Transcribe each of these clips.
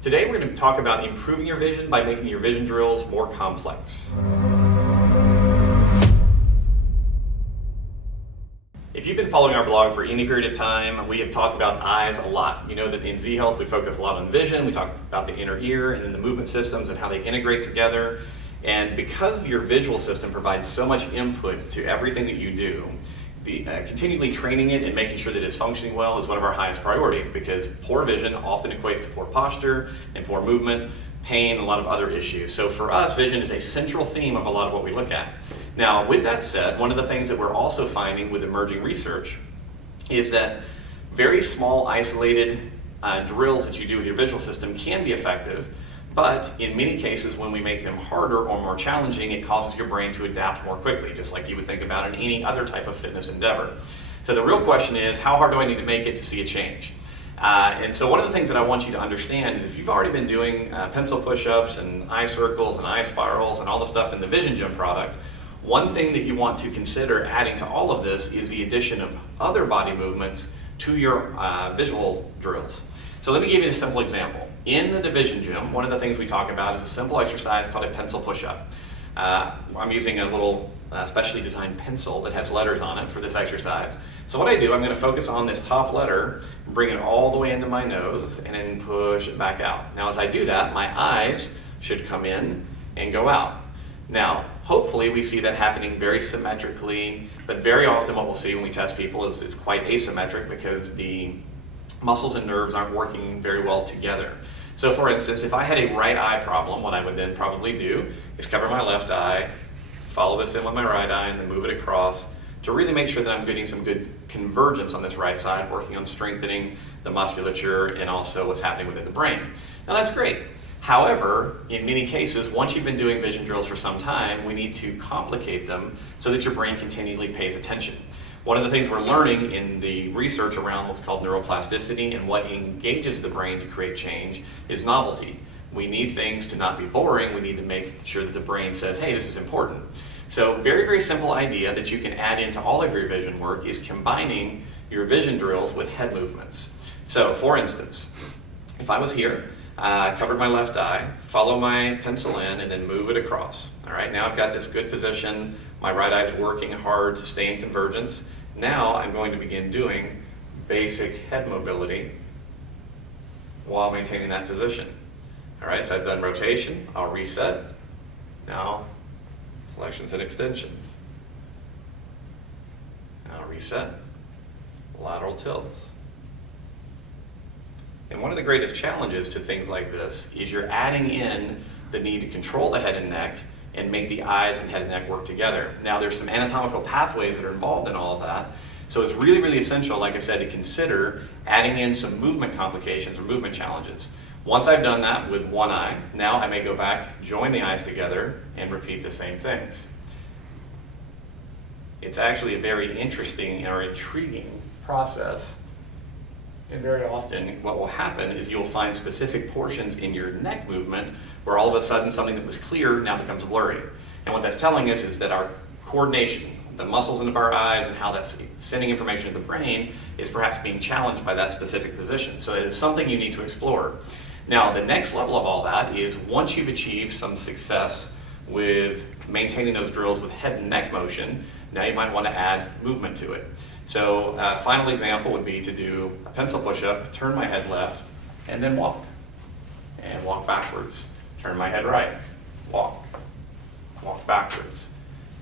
Today we're going to talk about improving your vision by making your vision drills more complex. If you've been following our blog for any period of time, we have talked about eyes a lot. You know that in Z Health we focus a lot on vision, we talk about the inner ear and then the movement systems and how they integrate together. And because your visual system provides so much input to everything that you do, continually training it and making sure that it's functioning well is one of our highest priorities, because poor vision often equates to poor posture and poor movement, pain, and a lot of other issues. So for us, vision is a central theme of a lot of what we look at. Now, with that said, one of the things that we're also finding with emerging research is that very small, isolated drills that you do with your visual system can be effective, but in many cases, when we make them harder or more challenging, it causes your brain to adapt more quickly, just like you would think about in any other type of fitness endeavor. So the real question is, how hard do I need to make it to see a change? And so one of the things that I want you to understand is if you've already been doing pencil push-ups and eye circles and eye spirals and all the stuff in the Vision Gym product, one thing that you want to consider adding to all of this is the addition of other body movements to your visual drills. So let me give you a simple example. In the Vision Gym, one of the things we talk about is a simple exercise called a pencil push-up. I'm using a little specially designed pencil that has letters on it for this exercise. So what I do, I'm going to focus on this top letter, bring it all the way into my nose, and then push it back out. Now as I do that, my eyes should come in and go out. Now, hopefully we see that happening very symmetrically, but very often what we'll see when we test people is it's quite asymmetric because the muscles and nerves aren't working very well together. So for instance, if I had a right eye problem, what I would then probably do is cover my left eye, follow this in with my right eye, and then move it across to really make sure that I'm getting some good convergence on this right side, working on strengthening the musculature and also what's happening within the brain. Now that's great. However, in many cases, once you've been doing vision drills for some time, we need to complicate them so that your brain continually pays attention. One of the things we're learning in the research around what's called neuroplasticity and what engages the brain to create change is novelty. We need things to not be boring. We need to make sure that the brain says, hey, this is important. So very, very simple idea that you can add into all of your vision work is combining your vision drills with head movements. So for instance, if I was here, covered my left eye, follow my pencil in, and then move it across. All right, now I've got this good position. My right eye's working hard to stay in convergence. Now I'm going to begin doing basic head mobility while maintaining that position. All right, so I've done rotation. I'll reset. Now, flexions and extensions. Now reset. Lateral tilts. And one of the greatest challenges to things like this is you're adding in the need to control the head and neck and make the eyes and head and neck work together. Now there's some anatomical pathways that are involved in all of that, so it's really, really essential, like I said, to consider adding in some movement complications or movement challenges. Once I've done that with one eye, now I may go back, join the eyes together, and repeat the same things. It's actually a very interesting or intriguing process. And very often what will happen is you'll find specific portions in your neck movement where all of a sudden something that was clear now becomes blurry. And what that's telling us is that our coordination, the muscles of our eyes and how that's sending information to the brain is perhaps being challenged by that specific position. So it is something you need to explore. Now the next level of all that is once you've achieved some success with maintaining those drills with head and neck motion, now you might want to add movement to it. So final example would be to do a pencil push-up, turn my head left, and then walk. And walk backwards. Turn my head right, walk backwards.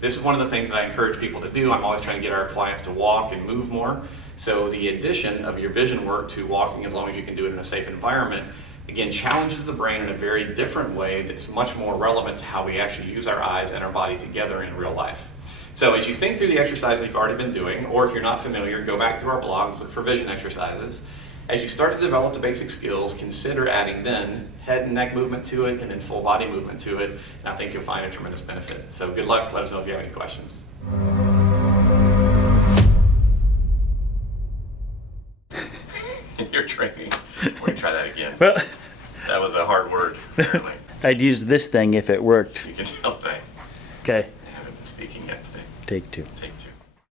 This is one of the things that I encourage people to do. I'm always trying to get our clients to walk and move more. So the addition of your vision work to walking, as long as you can do it in a safe environment, again, challenges the brain in a very different way that's much more relevant to how we actually use our eyes and our body together in real life. So as you think through the exercises you've already been doing, or if you're not familiar, go back through our blogs, look for vision exercises. As you start to develop the basic skills, consider adding then head and neck movement to it and then full body movement to it, and I think you'll find a tremendous benefit. So good luck. Let us know if you have any questions. In your training, we're going to try that again. Well, that was a hard word, apparently. I'd use this thing if it worked. You can tell today. Okay. I haven't been speaking yet today. Take two.